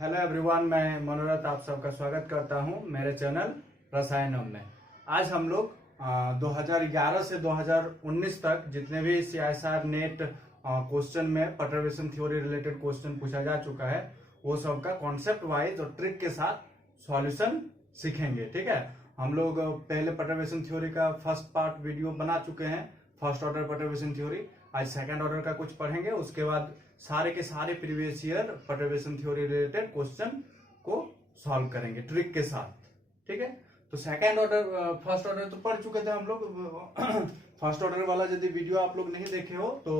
Hello everyone, मैं मनोरथ आप सबका स्वागत करता हूं मेरे चैनल रसायनम में। आज हम लोग 2011 से 2019 तक जितने भी CSIR नेट क्वेश्चन में परटर्बेशन थ्योरी रिलेटेड क्वेश्चन पूछा जा चुका है वो सब का कॉन्सेप्ट वाइज और ट्रिक के साथ सॉल्यूशन सीखेंगे। ठीक है, हम लोग पहले परटर्बेशन थ्योरी का फर्स्ट पार्ट वीडियो बना चुके हैं, फर्स्ट ऑर्डर परटर्बेशन थ्योरी। आज सेकंड ऑर्डर का कुछ पढ़ेंगे, उसके बाद सारे के सारे previous year perturbation theory related question को सॉल्व करेंगे ट्रिक के साथ। ठीक है, तो सेकंड ऑर्डर फर्स्ट ऑर्डर तो पढ़ चुके थे हम लोग। फर्स्ट ऑर्डर वाला यदि वीडियो आप लोग नहीं देखे हो तो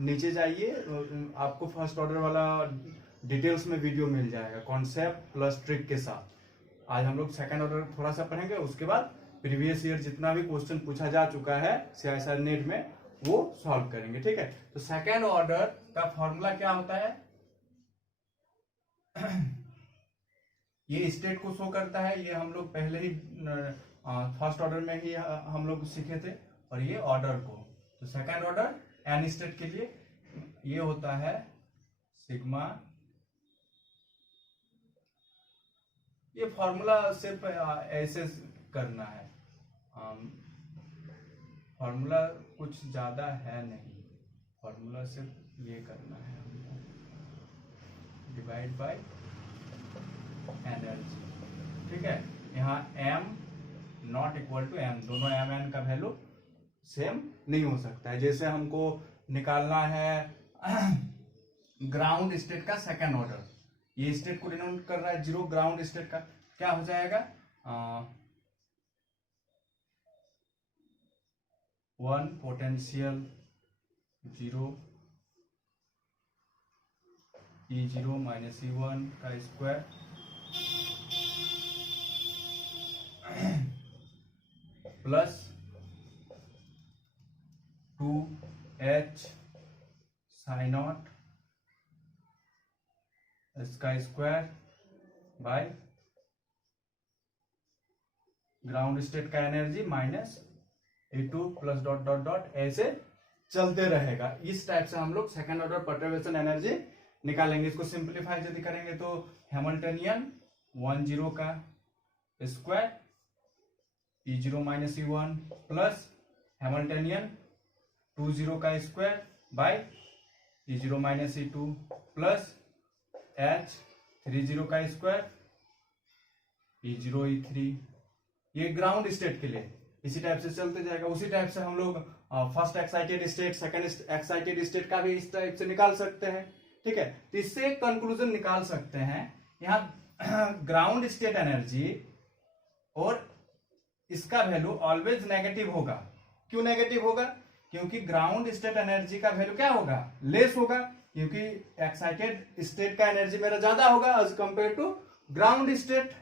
नीचे जाइए, आपको फर्स्ट ऑर्डर वाला डिटेल्स में वीडियो मिल जाएगा कॉन्सेप्ट प्लस ट्रिक के साथ। आज हम लोग सेकंड ऑर्डर थोड़ा सा पढ़ेंगे, उसके बाद प्रीवियस ईयर जितना भी क्वेश्चन पूछा जा चुका है CSIR नेट में वो सॉल्व करेंगे। ठीक है, तो सेकेंड ऑर्डर का फॉर्मूला क्या होता है? ये स्टेट को शो करता है, ये हम लोग पहले ही फर्स्ट ऑर्डर में ही हम लोग सीखे थे। और ये ऑर्डर को, तो सेकेंड ऑर्डर एन स्टेट के लिए ये होता है सिग्मा। ये फॉर्मूला सिर्फ ऐसे करना है, फॉर्मूला कुछ ज्यादा है नहीं, फॉर्मूला सिर्फ ये करना है हमको, डिवाइड बाय एनर्जी। ठीक है, यहाँ m not equal to m, दोनों m n का वैल्यू सेम नहीं हो सकता है। जैसे हमको निकालना है ग्राउंड स्टेट का सेकंड ऑर्डर, ये स्टेट को डिनोट कर रहा है जीरो, ग्राउंड स्टेट का क्या हो जाएगा 1 पोटेंशियल 0 E0 माइनस E1 का square plus 2H sine naught इसका स्क्वायर बाय ग्राउंड स्टेट का energy minus E2 plus dot dot dot ऐसे चलते रहेगा। इस टाइप से हम लोग सेकंड ऑर्डर परटर्बेशन एनर्जी निकालेंगे। इसको सिंप्लीफाई यदि करेंगे तो हैमिल्टनियन 10 का square E0 minus E1 plus Hamiltonian 20 का square by E0 minus E2 plus H 30 का स्क्वायर E0 E3। ये ग्राउंड स्टेट के लिए इसी टाइप से चलते जाएगा। उसी टाइप से हम लोग first excited state, second excited state का भी इस टाइप से निकाल सकते हैं। ठीक है, तो इससे एक कंक्लूजन निकाल सकते हैं, यहाँ ग्राउंड स्टेट एनर्जी और इसका वैल्यू ऑलवेज नेगेटिव होगा। क्यों नेगेटिव होगा? क्योंकि ग्राउंड स्टेट एनर्जी का वैल्यू क्या होगा, लेस होगा, क्योंकि एक्साइटेड स्टेट का एनर्जी मेरा ज्यादा होगा as compare to ground state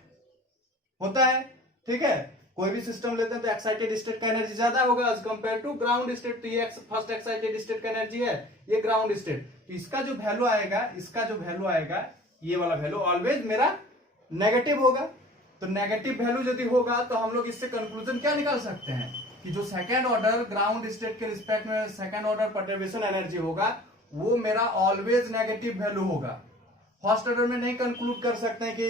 होता है। ठीक है, कोई भी सिस्टम लेते हैं तो एक्साइटेड स्टेट का एनर्जी ज्यादा होगा as compare to ground state. तो ये फर्स्ट एक्साइटेड स्टेट का एनर्जी है, ये ग्राउंड स्टेट, तो इसका जो वैल्यू आएगा, इसका जो वैल्यू आएगा ये वाला वैल्यू ऑलवेज मेरा नेगेटिव होगा। तो नेगेटिव वैल्यू यदि होगा तो हम लोग इससे कंक्लूजन क्या निकाल सकते हैं कि जो सेकेंड ऑर्डर ग्राउंड स्टेट के रिस्पेक्ट में सेकेंड ऑर्डर परटर्बेशन एनर्जी होगा वो मेरा ऑलवेज नेगेटिव वैल्यू होगा। फर्स्ट ऑर्डर में नहीं कंक्लूड कर सकते हैं कि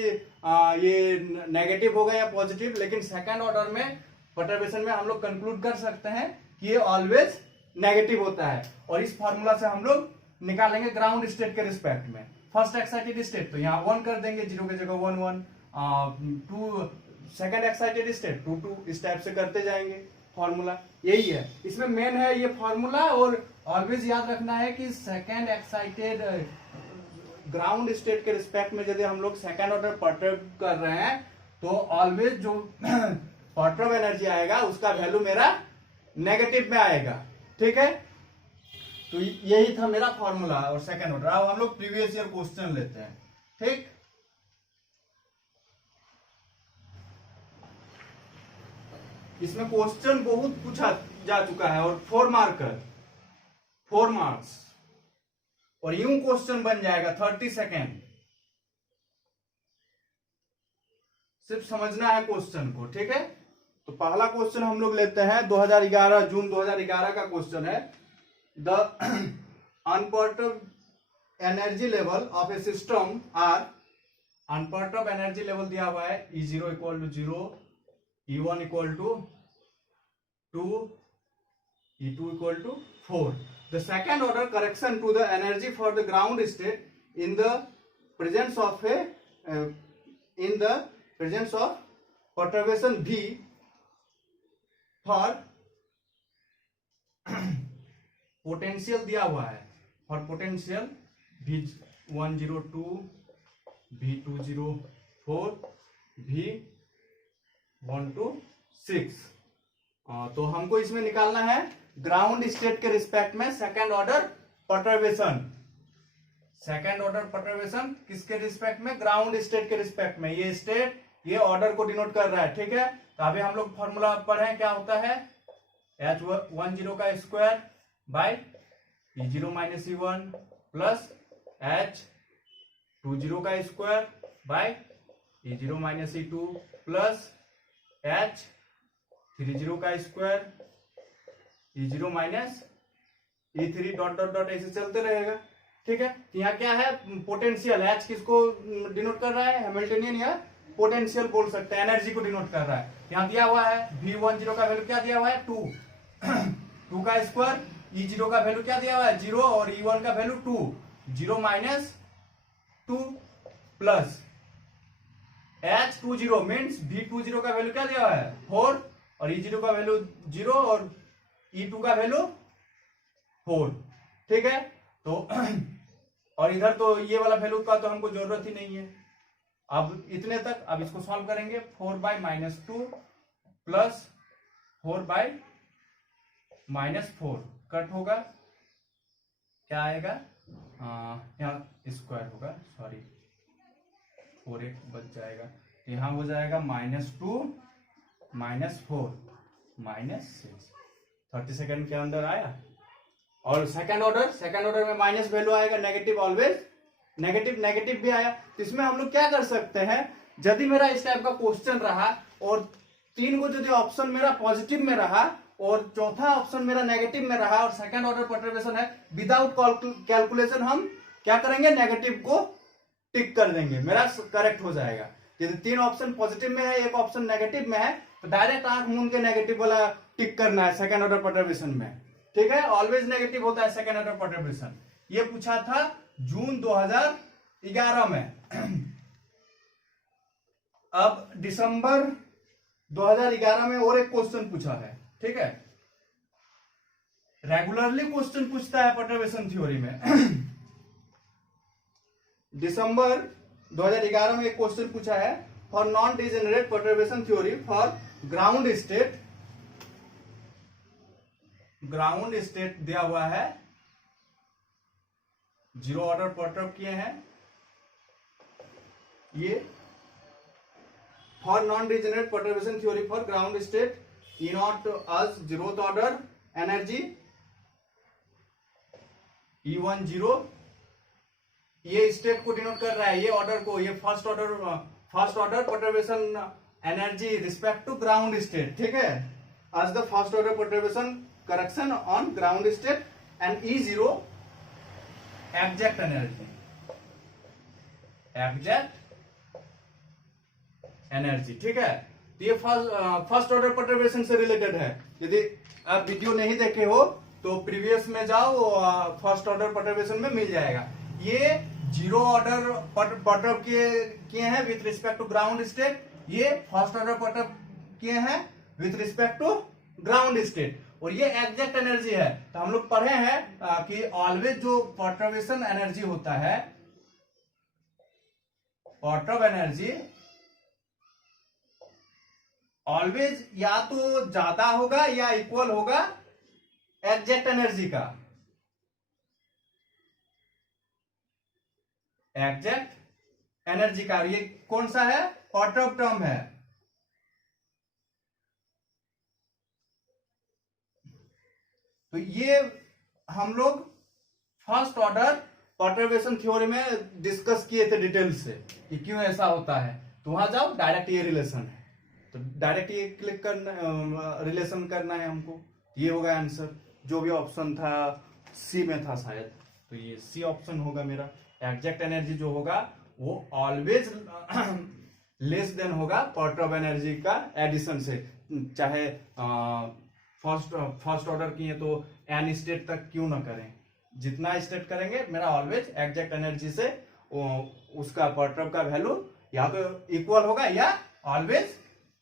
ये नेगेटिव होगा या पॉजिटिव, लेकिन सेकंड ऑर्डर में परटर्बेशन में हम लोग कंक्लूड कर सकते हैं कि ये ऑलवेज नेगेटिव होता है। और इस फॉर्मूला से हम लोग निकालेंगे ग्राउंड स्टेट के रिस्पेक्ट में। फर्स्ट एक्साइटेड स्टेट तो यहाँ 1 कर देंगे, 0 की जगह 1 1, 2 सेकंड एक्साइटेड स्टेट 2 2, इस टाइप से करते जाएंगे। फॉर्मूला यही है, इसमें मेन है ये फॉर्मूला। और ऑलवेज याद रखना है कि सेकेंड एक्साइटेड ग्राउंड स्टेट के रिस्पेक्ट में यदि हम लोग सेकेंड ऑर्डर परटर्ब कर रहे हैं तो ऑलवेज जो परटर्ब एनर्जी आएगा उसका वैल्यू मेरा नेगेटिव में आएगा। ठीक है, तो यही था मेरा फॉर्मूला और सेकेंड ऑर्डर। अब हम लोग प्रीवियस ईयर क्वेश्चन लेते हैं। ठीक, इसमें क्वेश्चन बहुत पूछा जा चुका है और 4 मार्क्स और यूं क्वेश्चन बन जाएगा 30 सेकेंड। सिर्फ समझना है क्वेश्चन को। ठीक है, तो पहला क्वेश्चन हम लोग लेते हैं 2011 जून 2011 का क्वेश्चन है। The unperturbed energy level of a system are unperturb energy level दिया हुआ है E0 equal to 0, E1 equal to 2, E2 equal to 4. The second order correction to the energy for the ground state in the presence of perturbation V for potential दिया हुआ है, for potential V102, V204, V126. तो हमको इसमें निकालना है ground state के respect में second order perturbation. Second order perturbation किसके रिस्पेक्ट में? ग्राउंड स्टेट के रिस्पेक्ट में. ये स्टेट ये ऑर्डर को डिनोट कर रहा है, ठीक है. तो अभी हम लोग फॉर्मूला पढ़े, क्या होता है? H10 का square by E0 minus E1 plus H20 का square by E0 minus E2 plus H30 का square E0 minus E3 dot dot dot ऐसे चलते रहेगा, ठीक है. यहाँ क्या है? पोटेंशियल. H किसको डिनोट कर रहा है? हैमिल्टनियन या पोटेंशियल बोल सकते हैं, एनर्जी को डिनोट कर रहा है. यहाँ दिया हुआ है V10 का वैल्यू क्या दिया हुआ है? 2. 2 का स्क्वायर. E0 का वैल्यू क्या दिया हुआ है? 0 और E1 का value 2. 0 minus 2 plus H20 means V20 का वैल्यू क्या दिया हुआ है? 4 और E0 का वैल्यू 0 और E2 का वैल्यू 4, ठीक है. तो और इधर तो ये वाला वैल्यू का तो हमको जरूरत ही नहीं है. अब इतने तक. अब इसको सॉल्व करेंगे. 4 bye minus 2 plus 4 bye minus 4 cut होगा, क्या आएगा? यहाँ स्क्वायर होगा, सॉरी 4 एक बच जाएगा. यहाँ हो जाएगा -2 -4 -6. 30 सेकेंड के अंदर आया. और सेकंड ऑर्डर में माइनस वैल्यू आएगा, नेगेटिव ऑलवेज नेगेटिव भी आया. तो इसमें हम लोग क्या कर सकते हैं? यदि मेरा इस टाइप का क्वेश्चन रहा और 3 को यदि ऑप्शन मेरा पॉजिटिव में रहा और चौथा ऑप्शन मेरा नेगेटिव में रहा और सेकंड ऑर्डर पर्टर्बेशन है, विदाउट कैलकुलेशन हम क्या करेंगे? नेगेटिव को टिक कर देंगे, मेरा करेक्ट हो जाएगा. यदि 3 ऑप्शन पॉजिटिव में है, एक ऑप्शन नेगेटिव में है, तो डायरेक्ट आंख मूंद के नेगेटिव वाला टिक करना है सेकंड ऑर्डर पर्टर्बेशन में, ठीक है. ऑलवेज नेगेटिव होता है सेकंड ऑर्डर पर्टर्बेशन. ये पूछा था जून 2011 में. अब दिसंबर 2011 में और एक क्वेश्चन पूछा है, ठीक है. रेगुलरली क्वेश्चन पूछता है पर्टर्बेशन थ्योरी में. दिसंबर 2011 में एक क्वेश्चन पूछा है for non degenerate perturbation theory for ground state दिया हुआ है. 0 ऑर्डर पर्टर्ब किए हैं ये. For non degenerate perturbation theory for ground state E not as 0th order energy E1 0. ये स्टेट को डिनोट कर रहा है, ये ऑर्डर को. ये first order perturbation energy respect to ground state, ठीक है. as the first order perturbation correction on ground state and E0 exact energy, ठीक है. तो ये फर्स्ट ऑर्डर पर्टर्बेशन से रिलेटेड है. यदि आप वीडियो नहीं देखे हो तो प्रीवियस में जाओ, फर्स्ट ऑर्डर पर्टर्बेशन में मिल जाएगा. ये 0 ऑर्डर पर्टर्ब किए हैं with respect to ground state. ये फर्स्ट ऑर्डर पर्टर्ब किए हैं with respect to ground state. और ये एग्जैक्ट एनर्जी है. तो हम लोग पढ़े हैं कि ऑलवेज जो पर्टर्बेशन एनर्जी होता है, पर्टर्ब एनर्जी ऑलवेज या तो ज्यादा होगा या इक्वल होगा एग्जैक्ट एनर्जी का. एग्जैक्ट एनर्जी का. ये कौन सा है? पर्टर्ब टर्म है. तो ये हम लोग फर्स्ट ऑर्डर पर्टर्बेशन थ्योरी में डिस्कस किए थे डिटेल से कि क्यों ऐसा होता है. तो वहां जाओ, डायरेक्ट ये रिलेशन है. तो डायरेक्ट ये क्लिक करना, रिलेशन करना है हमको. ये होगा आंसर. जो भी ऑप्शन था सी में था शायद, तो ये सी ऑप्शन होगा मेरा. एग्जैक्ट एनर्जी जो होगा वो ऑलवेज लेस देन होगा पार्ट ऑफ एनर्जी का एडिशन से, चाहे फर्स्ट ऑर्डर किए तो एन स्टेट तक क्यों ना करें, जितना स्टेट करेंगे मेरा ऑलवेज एग्जैक्ट एनर्जी से उसका पार्ट ऑफ का वैल्यू या तो इक्वल होगा या ऑलवेज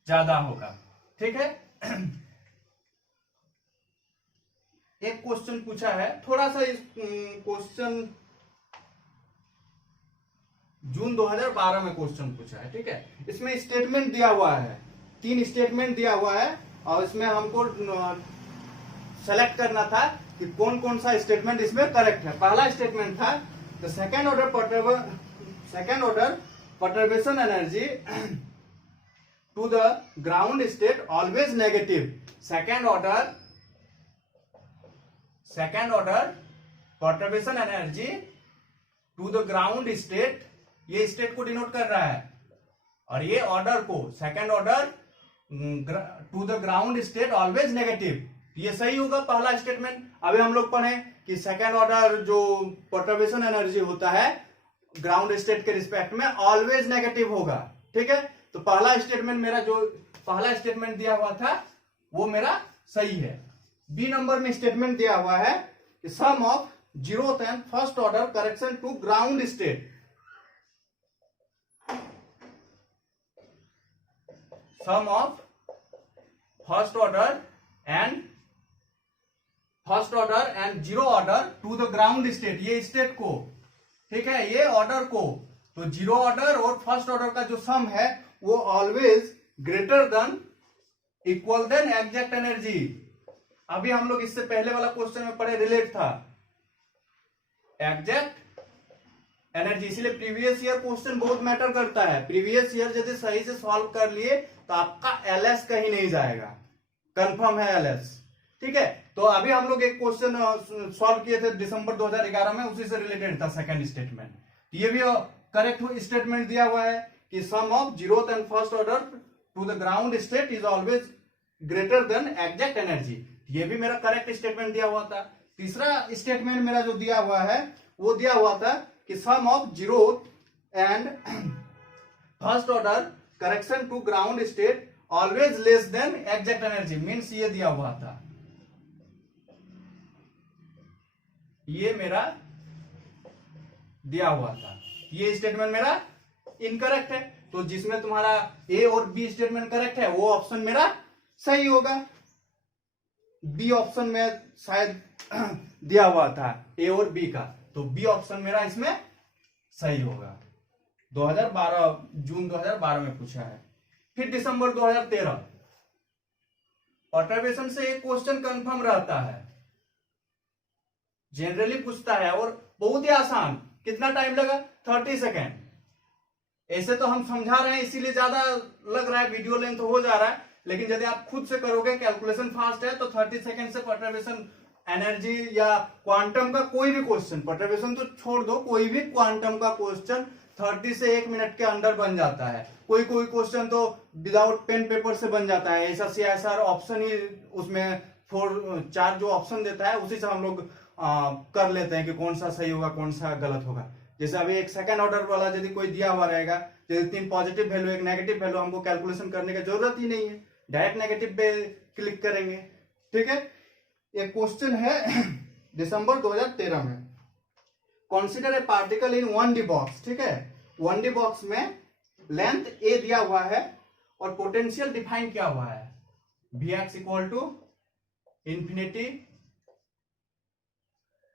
ज्यादा होगा। ठीक है। एक क्वेश्चन पूछा है, थोड़ा सा इस क्वेश्चन जून 2012 में क्वेश्चन पूछा है। ठीक है, इसमें स्टेटमेंट दिया हुआ है, 3 स्टेटमेंट दिया हुआ है और इसमें हमको सेलेक्ट करना था कि कौन कौन सा स्टेटमेंट इसमें करेक्ट है। पहला स्टेटमेंट था the second order perturbation energy to the ground state always negative. Second order perturbation energy to the ground state, ये स्टेट को डिनोट कर रहा है और ये ऑर्डर को second order to the ground state always negative, ये सही होगा पहला स्टेटमेंट। अभी हम लोग पढ़े कि सेकेंड ऑर्डर जो परटर्बेशन एनर्जी होता है ग्राउंड स्टेट के रिस्पेक्ट में ऑलवेज नेगेटिव होगा। ठीक है, तो पहला स्टेटमेंट मेरा जो पहला स्टेटमेंट दिया हुआ था वो मेरा सही है। बी नंबर में स्टेटमेंट दिया हुआ है कि sum of zeroth and first order correction to ground state, sum of first order and zero order to the ground state, ये स्टेट को, ठीक है, ये ऑर्डर को, तो जीरो ऑर्डर और फर्स्ट ऑर्डर का जो सम है वो always greater than equal than exact energy. अभी हम लोग इससे पहले वाला क्वेश्चन में पढ़े, रिलेट था एग्जैक्ट एनर्जी, इसलिए प्रीवियस ईयर क्वेश्चन बहुत मैटर करता है। प्रीवियस ईयर यदि सही से सॉल्व कर लिए तो आपका एलएस कहीं नहीं जाएगा, कंफर्म है एलएस। ठीक है, तो अभी हम लोग एक क्वेश्चन सॉल्व किए थे दिसंबर 2011 में, उसी से रिलेटेड था सेकंड स्टेटमेंट। ये भी करेक्ट स्टेटमेंट दिया हुआ है कि sum of zeroth and first order to the ground state is always greater than exact energy, ये भी मेरा करेक्ट स्टेटमेंट दिया हुआ था। तीसरा स्टेटमेंट मेरा जो दिया हुआ है वो दिया हुआ था कि sum of zeroth and first order correction to ground state always less than exact energy, means ये दिया हुआ था, ये मेरा दिया हुआ था। ये स्टेटमेंट मेरा इनकरेक्ट है, तो जिसमें तुम्हारा ए और बी स्टेटमेंट करेक्ट है वो ऑप्शन मेरा सही होगा। बी ऑप्शन में शायद दिया हुआ था ए और बी का, तो बी ऑप्शन मेरा इसमें सही होगा। 2012 जून 2012 में पूछा है। फिर दिसंबर 2013 परटर्बेशन से एक क्वेश्चन कंफर्म रहता है, जनरली पूछता है और बहुत ही आसान। कितना टाइम लगा? 30 सेकेंड। ऐसे तो हम समझा रहे हैं इसीलिए ज्यादा लग रहा है, वीडियो लेंथ हो जा रहा है, लेकिन यदि आप खुद से करोगे, कैलकुलेशन फास्ट है, तो 30 सेकेंड से परटर्बेशन एनर्जी या क्वांटम का कोई भी क्वेश्चन, परटर्बेशन तो छोड़ दो, कोई भी क्वांटम का क्वेश्चन 30 से 1 मिनट के अंदर बन जाता है। कोई कोई क्वेश्चन तो विदाउट पेन पेपर से बन जाता है, ऐसा सी ऐसा ऑप्शन ही उसमें 4 जो ऑप्शन देता है उसी से हम लोग कर लेते हैं कि कौन सा सही होगा कौन सा गलत होगा। जैसे अभी एक सेकंड ऑर्डर वाला यदि कोई दिया हुआ रहेगा, जैसे 3 पॉजिटिव वैल्यू 1 नेगेटिव वैल्यू, हमको कैलकुलेशन करने की जरूरत ही नहीं है, डायरेक्ट नेगेटिव पे क्लिक करेंगे। ठीक है, एक क्वेश्चन है दिसंबर 2013 में, consider a particle in 1D box. ठीक है, 1D बॉक्स में लेंथ ए दिया हुआ है और पोटेंशियल डिफाइन किया हुआ है, Vx equal to infinity,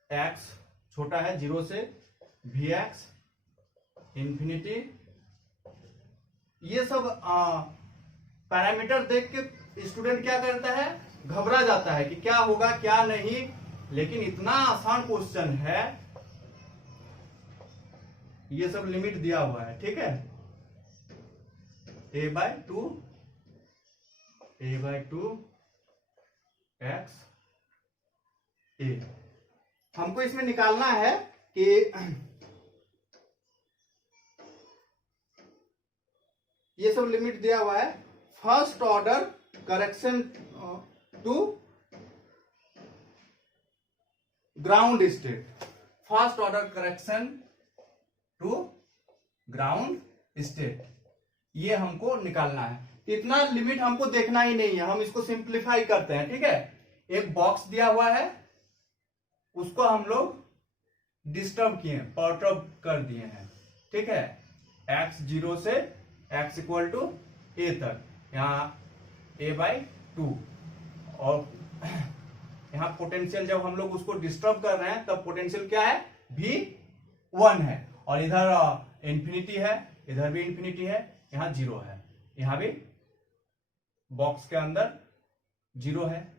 x छोटा है 0 से, Vx इंफिनिटी, ये सब पैरामीटर देख के स्टूडेंट क्या करता है, घबरा जाता है कि क्या होगा क्या नहीं, लेकिन इतना आसान क्वेश्चन है, ये सब लिमिट दिया हुआ है। ठीक है, a/2 x a, हमको इसमें निकालना है कि ये सब लिमिट दिया हुआ है, first order correction to ground state, first order correction to ground state, ये हमको निकालना है। इतना लिमिट हमको देखना ही नहीं है, हम इसको सिंप्लीफाई करते हैं। ठीक है, एक बॉक्स दिया हुआ है, उसको हम लोग डिस्टर्ब किए, परटर्ब कर दिए हैं। ठीक है, x 0 से x इक्वल टू a तक, यहाँ a/2, और यहाँ पोटेंशियल जब हम लोग उसको डिस्टर्ब कर रहे हैं तब पोटेंशियल क्या है, V1 है, और इधर इंफिनिटी है, इधर भी इंफिनिटी है, यहाँ 0 है, यहाँ भी बॉक्स के अंदर 0 है,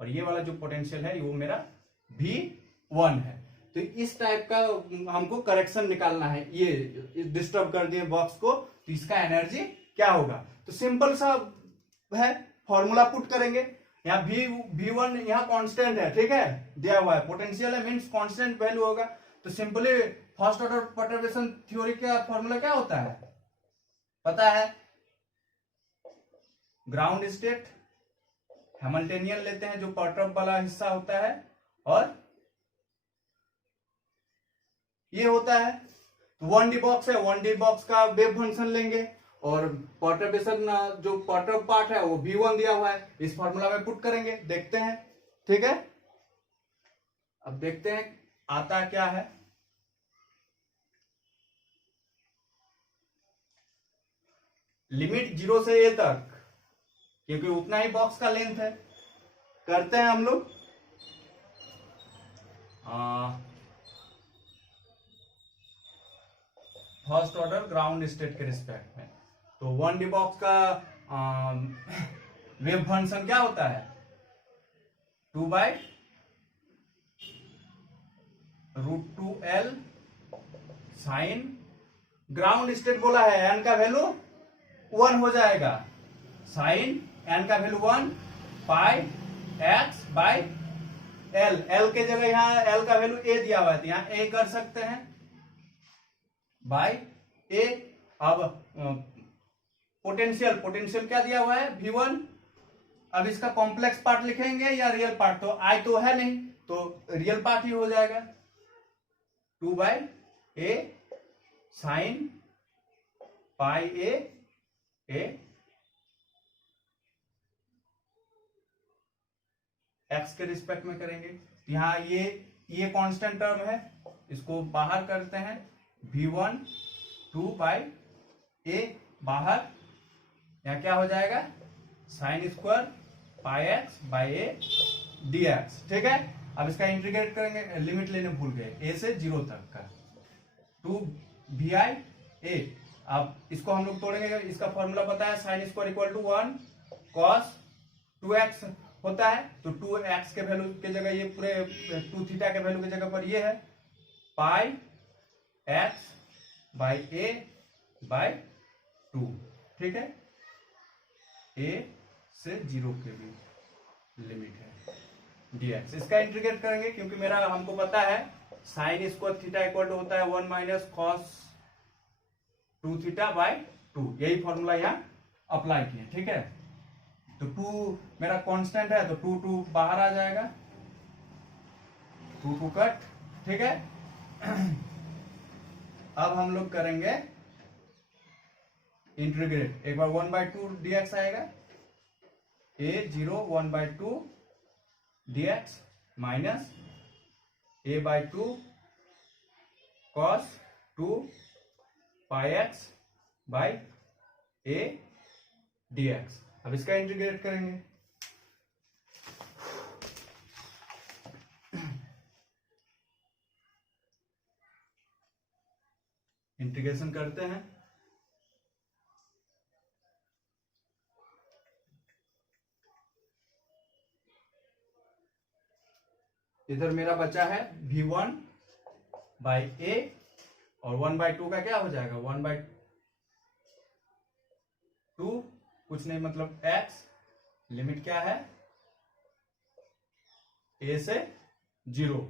और ये वाला जो पोटेंशियल है वो मेरा V1 है। तो इस टाइप का हमको करेक्शन निकालना है, ये डिस्टर्ब कर दिए बॉक्स को, तो इसका एनर्जी क्या होगा। तो सिंपल सा है, फॉर्मूला पुट करेंगे। यहाँ V1 यहाँ कांस्टेंट है, ठीक है, दिया हुआ है, पोटेंशियल है मींस कांस्टेंट वैल्यू होगा। तो simply first order perturbation theory का फॉर्मूला क्या होता है, पता है, ग्राउंड स्टेट, हैमिल्टनियन लेते हैं जो परटर्ब वाला हिस्सा होता है, और ये होता है 1D बॉक्स है, 1D बॉक्स का वेव फंक्शन लेंगे, और परटर्बेशन जो परटर्ब पार्ट है वो V1 दिया हुआ है, इस फॉर्मूला में पुट करेंगे, देखते हैं। ठीक है, अब देखते हैं आता क्या है। लिमिट 0 से a तक, क्योंकि उतना ही बॉक्स का लेंथ है, करते हैं हम लोग फर्स्ट ऑर्डर ग्राउंड स्टेट के रिस्पेक्ट में। तो 1D बॉक्स का वेव फंक्शन क्या होता है, 2/√2L साइन, ग्राउंड स्टेट बोला है, n का वैल्यू 1 हो जाएगा, साइन n का वैल्यू 1 पाई x/L, L के जगह यहाँ L का वैल्यू a दिया हुआ है, तो यहाँ a कर सकते हैं, बाय a। अब पोटेंशियल क्या दिया हुआ है, V1। अब इसका कॉम्प्लेक्स पार्ट लिखेंगे या रियल पार्ट, तो I तो है नहीं, तो रियल पार्ट ही हो जाएगा, 2/a sine pi a x के रिस्पेक्ट में करेंगे। यहाँ ये कांस्टेंट टर्म है, इसको बाहर करते हैं, V1 2/a बाहर, यहाँ क्या हो जाएगा, sine square pi x/a dx। ठीक है, अब इसका इंटीग्रेट करेंगे, लिमिट लेने भूल गए, a से 0 तक का 2VI a। अब इसको हम लोग तोड़ेंगे, इसका फॉर्मूला पता है, sine square equal to 1 cos 2x होता है, तो 2x के वैल्यू के जगह ये पूरे 2 थीटा के वैल्यू की जगह पर ये है, पाई x/a/2। ठीक है, a से 0 के भी लिमिट है dx। इसका इंटीग्रेट करेंगे, क्योंकि मेरा हमको पता है sine square theta equal to होता है 1 माइनस cos 2θ/2, यही फॉर्मूला यहाँ अप्लाई किए। ठीक है, तो 2 मेरा कांस्टेंट है, तो 2 बाहर आ जाएगा, 2 कट। ठीक है, अब हम लोग करेंगे इंटीग्रेट, एक बार 1/2 dx आएगा, a0 1/2 dx minus a/2 cos 2 पाई x/a dx। अब इसका इंटीग्रेट करेंगे, इंटीग्रेशन करते हैं, इधर मेरा बचा है V1/a, और 1/2 का क्या हो जाएगा, 1/2 कुछ नहीं मतलब x, लिमिट क्या है, a से 0,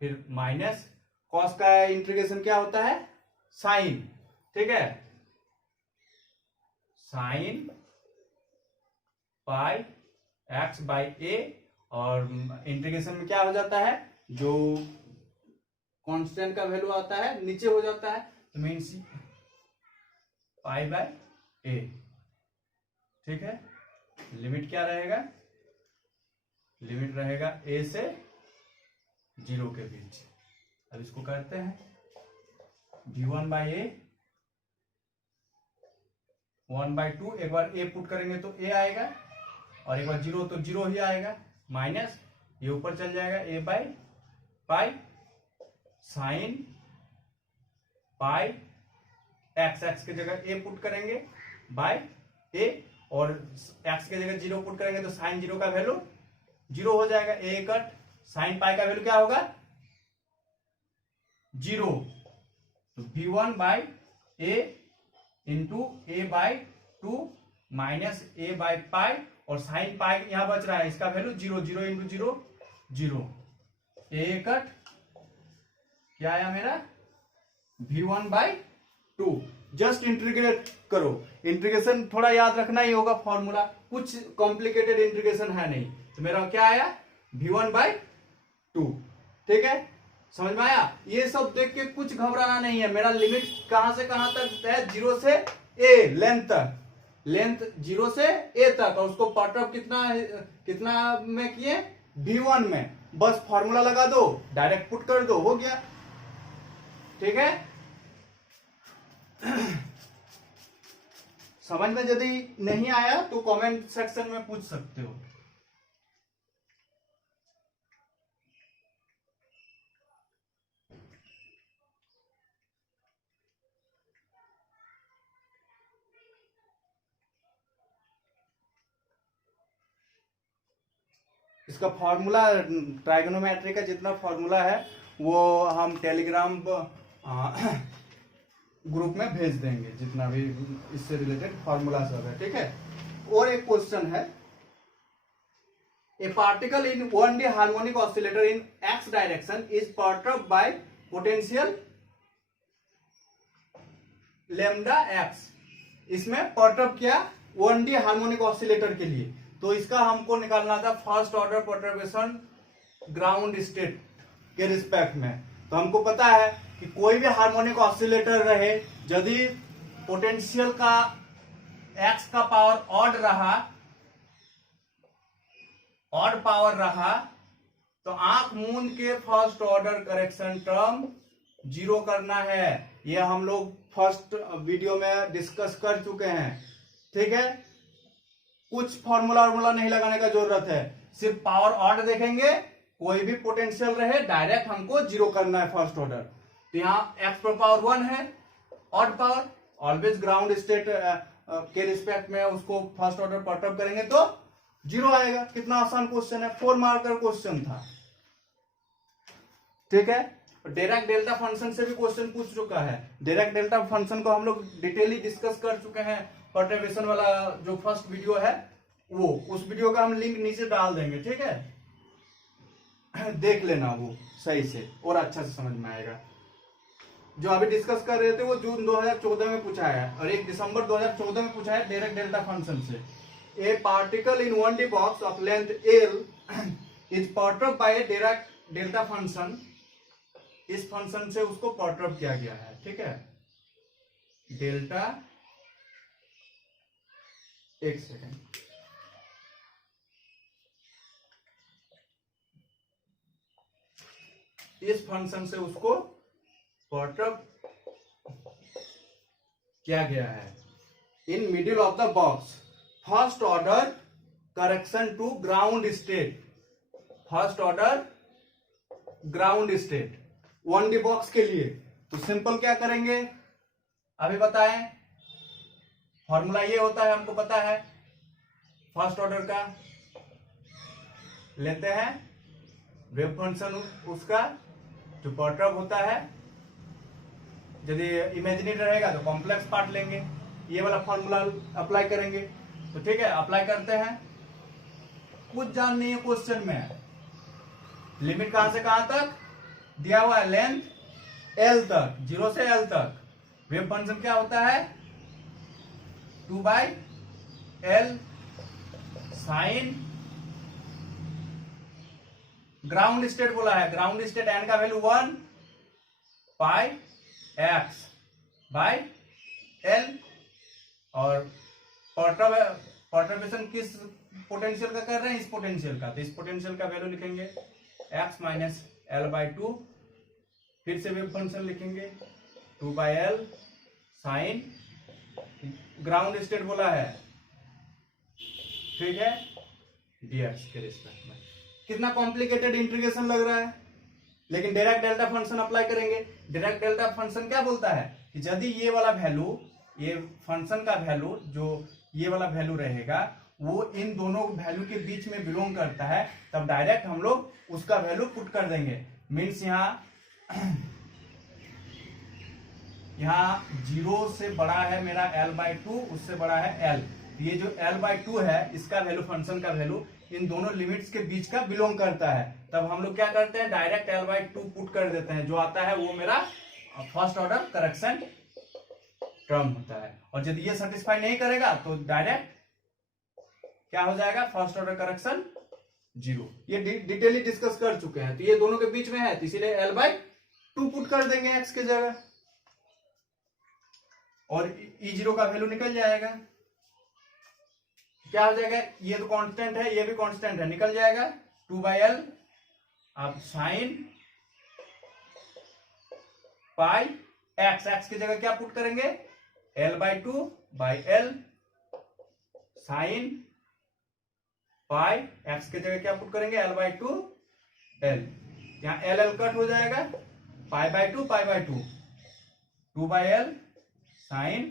फिर माइनस cos का इंटीग्रेशन क्या होता है, साइन। ठीक है, साइन पाई x/a, और इंटीग्रेशन में क्या हो जाता है, जो कांस्टेंट का वैल्यू आता है नीचे हो जाता है, तो मीन्स पाई बाय ए। ठीक है, लिमिट क्या रहेगा, लिमिट रहेगा ए से 0 के बीच। अब इसको करते हैं v1 बाई ए 1/2, एक बार ए पुट करेंगे तो ए आएगा और एक बार 0 तो 0 ही आएगा, माइनस ये ऊपर चल जाएगा a by pi sine pi x, x की जगह ए पुट करेंगे बाय ए और एक्स की जगह 0 पुट करेंगे तो साइन 0 का वैल्यू 0 हो जाएगा, ए कट साइन पाई का वैल्यू क्या होगा 0। तो v1 by A into A by 2 minus A by पाई और साइन पाई यहां बच रहा है, इसका वैल्यू 0, 0 इंटू 0 0, ए कट क्या आया मेरा v1 बाई 2। जस्ट इंटीग्रेट करो, इंटीग्रेशन थोड़ा याद रखना ही होगा, फॉर्मूला कुछ कॉम्प्लिकेटेड इंटीग्रेशन है नहीं। तो मेरा क्या आया v1 बाई 2। ठीक है, समझ में आया। ये सब देख के कुछ घबराना नहीं है, मेरा लिमिट कहां से कहां तक है 0 से a लेंथ तक, लेंथ 0 से a तक, और उसको पार्ट ऑफ कितना में किए v1 में, बस फॉर्मूला लगा दो डायरेक्ट पुट कर दो, हो गया। ठीक है, समझ में यदि नहीं आया तो कमेंट सेक्शन में पूछ सकते हो। इसका फॉर्मूला ट्राइगोनोमेट्री का जितना फॉर्मूला है वो हम टेलीग्राम ग्रुप में भेज देंगे, जितना भी इससे रिलेटेड फॉर्मूला सब है। ठीक है, और एक क्वेश्चन है, ए particle in 1D harmonic oscillator in x direction is perturbed bye potential lambda x. इसमें परटर्ब किया 1D हार्मोनिक ऑसिलेटर के लिए, तो इसका हमको निकालना था first order perturbation ground state के रिस्पेक्ट में। तो हमको पता है कि कोई भी हार्मोनिक ऑसिलेटर रहे, यदि पोटेंशियल का एक्स का पावर ऑड रहा, ऑड पावर रहा, तो आंख मूंद के फर्स्ट ऑर्डर करेक्शन टर्म 0 करना है। ये हम लोग फर्स्ट वीडियो में डिस्कस कर चुके हैं। ठीक है, कुछ फॉर्मूला नहीं लगाने का जरूरत है, सिर्फ पावर ऑड देखेंगे, कोई भी पोटेंशियल रहे डायरेक्ट हमको 0 करना है फर्स्ट ऑर्डर। तो यहाँ x पर पावर 1 है, odd power, always ground state के रिस्पेक्ट में उसको फर्स्ट ऑर्डर परटर्ब करेंगे तो 0 आएगा। कितना आसान क्वेश्चन है, 4 मार्कर क्वेश्चन था। ठीक है, डायरेक्ट डेल्टा फंक्शन से भी क्वेश्चन पूछ चुका है। डायरेक्ट डेल्टा फंक्शन को हम लोग डिटेली डिस्कस कर चुके हैं, परटर्बेशन वाला जो फर्स्ट वीडियो है वो, उस वीडियो का हम लिंक नीचे डाल देंगे। ठीक है, देख लेना वो सही से और अच्छा से समझ में आएगा। जो अभी डिस्कस कर रहे थे वो जून 2014 में पूछा है और 1 दिसंबर 2014 में पूछा है डायरेक्ट डेल्टा फंक्शन से। A particle in 1D box of length L is perturbed by a direct delta function. इस फंक्शन से उसको परटर्ब किया गया है। ठीक है, डेल्टा, एक सेकेंड, इस फंक्शन से उसको परटर्ब किया गया है in middle of the box, first order correction to ground state, first order ground state 1D box के लिए। तो सिंपल क्या करेंगे अभी बताएं, फॉर्मूला ये होता है, हमको पता है फर्स्ट ऑर्डर का, लेते हैं वेव फंक्शन उसका जो परटर्ब होता है, यदि इमेजिनरी रहेगा तो कॉम्प्लेक्स पार्ट लेंगे, ये वाला फॉर्मूला अप्लाई करेंगे। तो ठीक है, अप्लाई करते हैं। कुछ जान नहीं है क्वेश्चन में, लिमिट कहां से कहां तक दिया हुआ है, लेंथ L तक, 0 से L तक। वेव फंक्शन क्या होता है 2/L साइन, ग्राउंड स्टेट बोला है, ग्राउंड स्टेट n का वैल्यू 1 पाई x बाय L और परटर्बेशन किस पोटेंशियल का कर रहे हैं, इस पोटेंशियल का, तो इस पोटेंशियल का वैल्यू लिखेंगे x minus L by two, फिर से वेव फंक्शन लिखेंगे 2/L साइन ग्राउंड स्टेट बोला है, ठीक है, dx के रिस्पेक्ट में। कितना कॉम्प्लिकेटेड इंटीग्रेशन लग रहा है, लेकिन डायरेक्ट डेल्टा फंक्शन अप्लाई करेंगे। डायरेक्ट डेल्टा फंक्शन क्या बोलता है कि यदि ये वाला वैल्यू, ये फंक्शन का वैल्यू जो ये वाला वैल्यू रहेगा वो इन दोनों वैल्यू के बीच में बिलोंग करता है, तब डायरेक्ट हम लोग उसका वैल्यू पुट कर देंगे। मीन्स यहाँ 0 से बड़ा है मेरा L/2, उससे बड़ा है L, ये जो L/2 है इसका वैल्यू, फंक्शन का वैल्यू इन दोनों लिमिट्स के बीच का बिलोंग करता है, तब हम लोग क्या करते हैं, डायरेक्ट L/2 पुट कर देते हैं, जो आता है वो मेरा फर्स्ट ऑर्डर करेक्शन टर्म होता है। और यदि ये सेटिस्फाई नहीं करेगा तो डायरेक्ट क्या हो जाएगा, फर्स्ट ऑर्डर करेक्शन 0। ये डिटेली डिस्कस कर चुके हैं, तो ये दोनों के बीच में है, तो इसीलिए L/2 पुट कर देंगे x की जगह, और E0 का वैल्यू निकल जाएगा। क्या हो जाएगा, ये तो कांस्टेंट है, ये भी कांस्टेंट है, निकल जाएगा 2/L अब साइन पाई x की जगह क्या पुट करेंगे, L/2/L साइन पाई, x की जगह क्या पुट करेंगे, L/2L, यहाँ L कट हो जाएगा, π/2 π/2, 2/L sign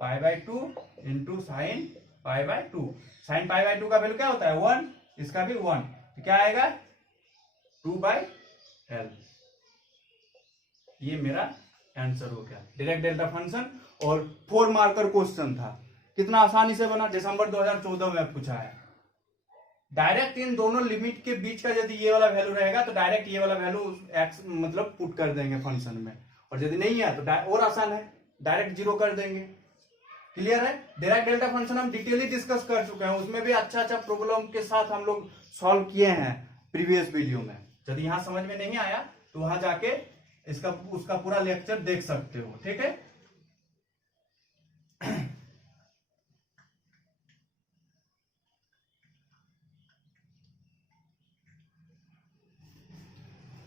π/2 into sine π/2, sign π/2 का वैल्यू क्या होता है 1, इसका भी 1, तो क्या आएगा 2/L। ये मेरा आंसर हो गया डायरेक्ट डेल्टा फंक्शन, और 4 मार्कर क्वेश्चन था, कितना आसानी से बना, दिसंबर 2014 में पूछा है। डायरेक्ट इन दोनों लिमिट के बीच का यदि ये वाला वैल्यू रहेगा तो डायरेक्ट ये वाला वैल्यू x मतलब पुट कर देंगे फंक्शन में, और यदि नहीं है तो और आसान है, डायरेक्ट 0 कर देंगे। क्लियर है, डायरेक्ट डेल्टा फंक्शन हम डिटेली डिस्कस कर चुके हैं, उसमें भी अच्छा अच्छा प्रॉब्लम के साथ हम लोग सॉल्व किए हैं प्रीवियस वीडियो में। यदि यहां समझ में नहीं आया तो वहां जाके इसका उसका पूरा लेक्चर देख सकते हो, ठीक है।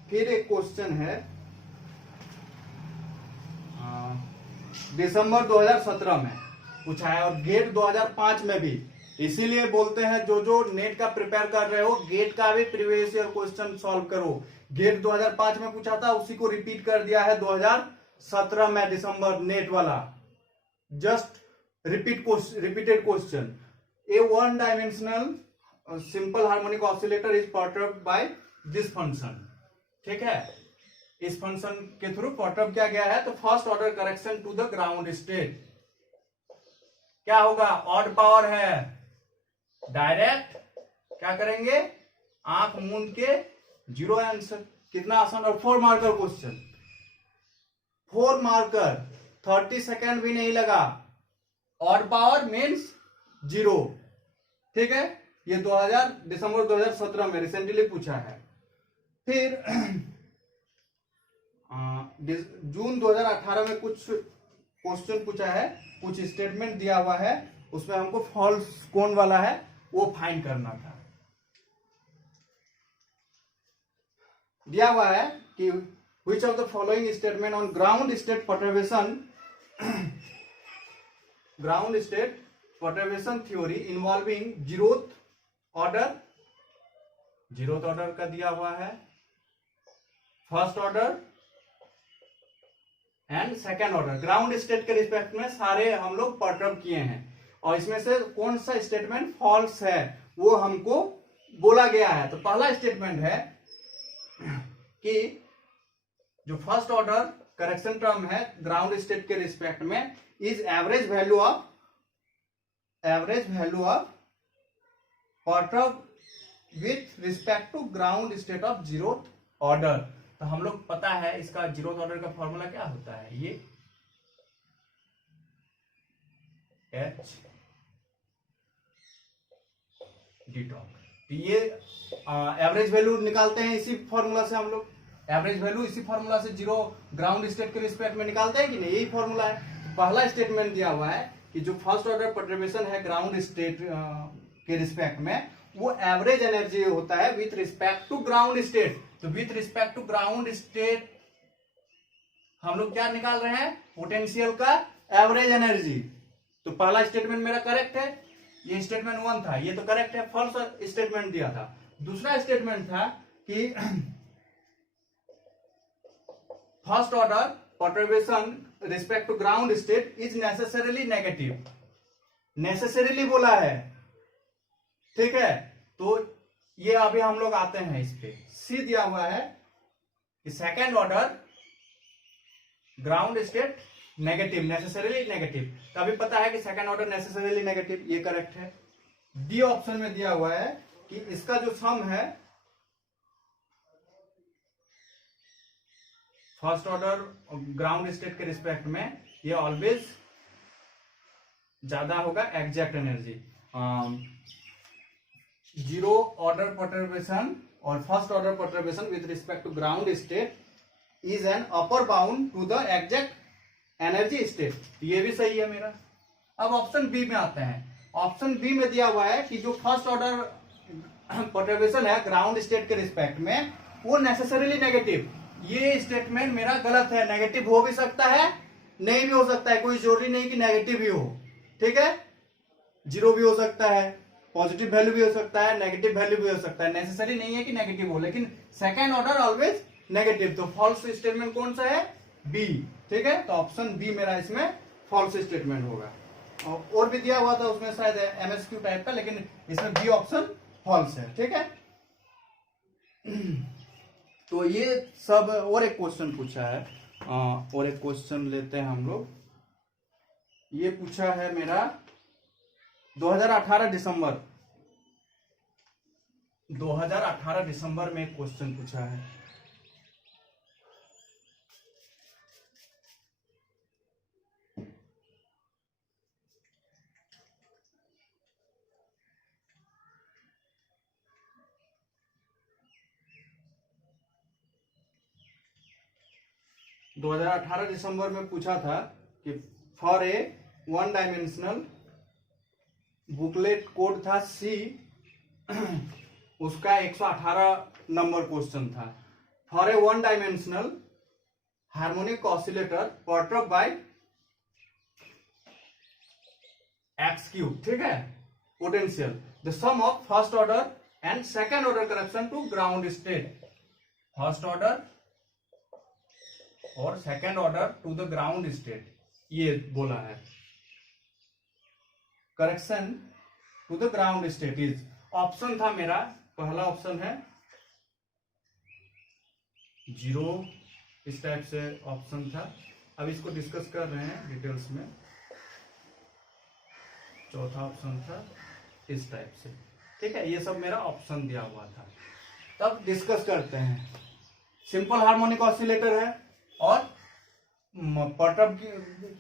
फिर एक क्वेश्चन है दिसंबर 2017 में पूछा है, और गेट 2005 में भी, इसीलिए बोलते हैं जो जो नेट का प्रिपेयर कर रहे हो गेट का भी प्रीवियस ईयर क्वेश्चन सॉल्व करो। गेट 2005 में पूछा था, उसी को रिपीट कर दिया है 2017 में दिसंबर नेट वाला, just repeated question. A one dimensional simple harmonic oscillator is perturbed by this function, ठीक है, इस फंक्शन के थ्रू पर्टर्ब किया गया है, तो first order correction to the ground state क्या होगा, ऑड पावर है, डायरेक्ट क्या करेंगे, आंख मूंद के 0 आंसर, कितना आसान। और 4 मार्कर क्वेश्चन, 4 मार्कर, 30 सेकेंड भी नहीं लगा, ऑड पावर मीन्स 0, ठीक है। ये दिसंबर 2017 में रिसेंटली पूछा है। फिर जून 2018 में कुछ क्वेश्चन पूछा है, कुछ स्टेटमेंट दिया हुआ है, उसमें हमको फॉल्स कौन वाला है वो फाइंड करना था। दिया हुआ है कि which of the following statement on ground state perturbation theory involving zeroth order का दिया हुआ है, first order and second order, ground state के रिस्पेक्ट में सारे हम लोग पर्टर्ब किए हैं, और इसमें से कौन सा स्टेटमेंट फॉल्स है वो हमको बोला गया है। तो पहला स्टेटमेंट है कि जो फर्स्ट ऑर्डर करेक्शन टर्म है ग्राउंड स्टेट के रिस्पेक्ट में is average value of perturb with respect to ground state of 0th order. तो हम लोग पता है इसका 0th ऑर्डर का फॉर्मूला क्या होता है, ये H डिटॉक, तो ये एवरेज वैल्यू निकालते हैं इसी फॉर्मूला से, हम लोग एवरेज वैल्यू इसी फॉर्मूला से 0 ग्राउंड स्टेट के रिस्पेक्ट में निकालते हैं कि नहीं, यही फॉर्मूला है। पहला स्टेटमेंट दिया हुआ है कि जो फर्स्ट ऑर्डर परटर्बेशन है ग्राउंड स्टेट के रिस्पेक्ट में, वो एवरेज एनर्जी होता है with respect to ground state. तो with respect to ground state हम लोग क्या निकाल रहे हैं, पोटेंशियल का एवरेज एनर्जी। तो पहला स्टेटमेंट मेरा करेक्ट है, ये स्टेटमेंट 1 था, ये तो करेक्ट है, फॉल्स स्टेटमेंट दिया था। दूसरा स्टेटमेंट था कि first order perturbation respect to ground state is necessarily negative, necessarily बोला है, ठीक है। तो ये अभी हम लोग आते हैं इस पे, सी दिया हुआ है कि second order ground state negative, necessarily negative. तो अभी पता है कि सेकेंड ऑर्डर नेसेसरीली नेगेटिव, ये करेक्ट है। डी ऑप्शन में दिया हुआ है कि इसका जो सम है फर्स्ट ऑर्डर ग्राउंड स्टेट के रिस्पेक्ट में, ये ऑलवेज ज्यादा होगा exact energy. Zero order perturbation और first order perturbation with respect to ground state is an upper bound to the exact energy state, ये भी सही है मेरा। अब ऑप्शन बी में आते हैं। ऑप्शन बी में दिया हुआ है कि जो फर्स्ट ऑर्डर परटर्बेशन है ग्राउंड स्टेट के रिस्पेक्ट में, वो नेसेसरीली नेगेटिव। ये स्टेटमेंट मेरा गलत है, नेगेटिव हो भी सकता है, नहीं भी हो सकता है, कोई जरूरी नहीं कि नेगेटिव ही हो, ठीक है। जीरो भी हो सकता है, पॉजिटिव वैल्यू भी हो सकता है, नेगेटिव वैल्यू भी हो सकता है, नेसेसरी नहीं है कि नेगेटिव हो, लेकिन सेकेंड ऑर्डर ऑलवेज नेगेटिव। तो फॉल्स स्टेटमेंट कौन सा है, बी, ठीक है। तो ऑप्शन बी मेरा इसमें फॉल्स स्टेटमेंट होगा। और भी दिया हुआ था उसमें शायद एमएसक्यू टाइप का, लेकिन इसमें बी ऑप्शन फॉल्स है, ठीक है। तो ये सब। और एक क्वेश्चन पूछा है, और एक क्वेश्चन लेते हैं हम लोग। ये पूछा है मेरा 2018 दिसंबर में एक क्वेश्चन पूछा है। दिसंबर में पूछा था कि for a one dimensional booklet code था सी, उसका 118 नंबर क्वेश्चन था। For a one dimensional harmonic oscillator perturb by x cube, ठीक है, potential the sum of first order and second order connection to ground state, first order और second order to the ground state, ये बोला है। Correction to the ground state is, option था मेरा, पहला option है जीरो, इस टाइप से ऑप्शन था। अब इसको डिस्कस कर रहे हैं डिटेल्स में। चौथा ऑप्शन था इस टाइप से, ठीक है। ये सब मेरा ऑप्शन दिया हुआ था। तब डिस्कस करते हैं। सिंपल हार्मोनिक ऑसिलेटर है और परटर्ब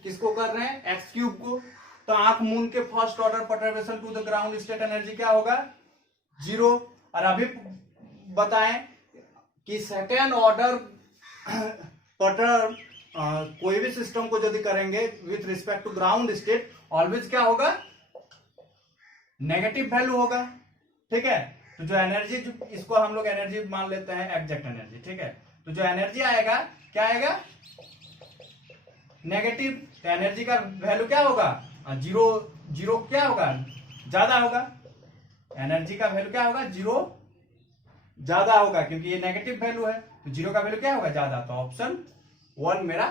किसको कर रहे हैं, एक्स क्यूब को। तो आंख मूंद के first order perturbation to the ground state energy क्या होगा, जीरो। और अभी बताएं कि सेकेंड ऑर्डर परटर्ब कोई भी सिस्टम को यदि करेंगे with respect to ground state, always क्या होगा, नेगेटिव वैल्यू होगा, ठीक है। तो जो एनर्जी, इसको हम लोग एनर्जी मान लेते हैं एग्जैक्ट एनर्जी, ठीक है। तो जो एनर्जी आएगा क्या आएगा, नेगेटिव। तो एनर्जी का वैल्यू क्या होगा, जीरो। जीरो क्या होगा, ज्यादा होगा। एनर्जी का वैल्यू क्या होगा, जीरो ज्यादा होगा, क्योंकि ये नेगेटिव वैल्यू है। तो जीरो का वैल्यू क्या होगा, ज्यादा। तो ऑप्शन 1 मेरा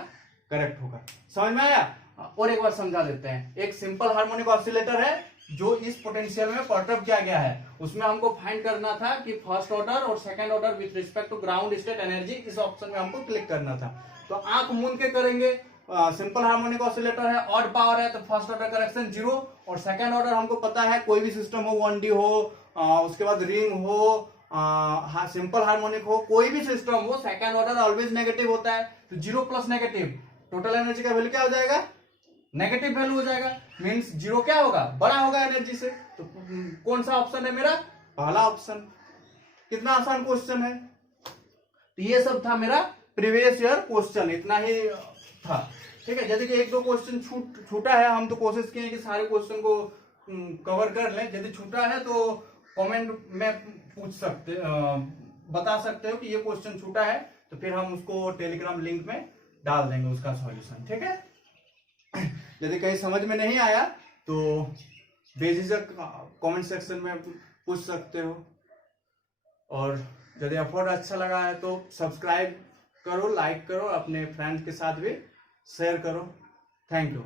करेक्ट होगा। समझ में आया। और एक बार समझा देते हैं। एक सिंपल हार्मोनिक ऑसिलेटर है जो इस पोटेंशियल में परटर्ब किया गया है, उसमें हमको फाइंड करना था कि फर्स्ट ऑर्डर और second order with respect to ground state energy, इस ऑप्शन में हमको क्लिक करना था। तो आंख मूंद के करेंगे। सिंपल हार्मोनिक ऑसिलेटर है, ऑड पावर है, तो फर्स्ट ऑर्डर करेक्शन जीरो। और सेकंड ऑर्डर हमको पता है कोई भी सिस्टम हो, 1D हो, उसके बाद रिंग हो, सिंपल हार्मोनिक हो, कोई भी सिस्टम हो, सेकंड ऑर्डर ऑलवेज नेगेटिव होता है। तो zero plus negative, total energy का वैल्यू क्या हो जाएगा, नेगेटिव वैल्यू हो जाएगा। मींस जीरो क्या होगा, बड़ा होगा एनर्जी से। तो कौन सा ऑप्शन है मेरा, पहला ऑप्शन। कितना आसान क्वेश्चन है। तो ये सब था मेरा प्रीवियस ईयर क्वेश्चन, इतना ही था। ठीक है। यदि कि एक दो क्वेश्चन छूटा है, हम तो कोशिश किए कि सारे क्वेश्चन को कवर कर लें। यदि छूटा है तो कमेंट में पूछ सकते, बता सकते हो कि ये क्वेश्चन छूटा है, तो फिर हम उसको टेलीग्राम लिंक में डाल देंगे उसका सॉल्यूशन, ठीक है। यदि कहीं समझ में नहीं आया तो बेझिझक कमेंट सेक्शन में पूछ सकते हो। और यदि अफोर्ड अच्छा लगा है तो सब्सक्राइब करो, लाइक करो, अपने फ्रेंड्स के साथ भी शेयर करो। Thank you.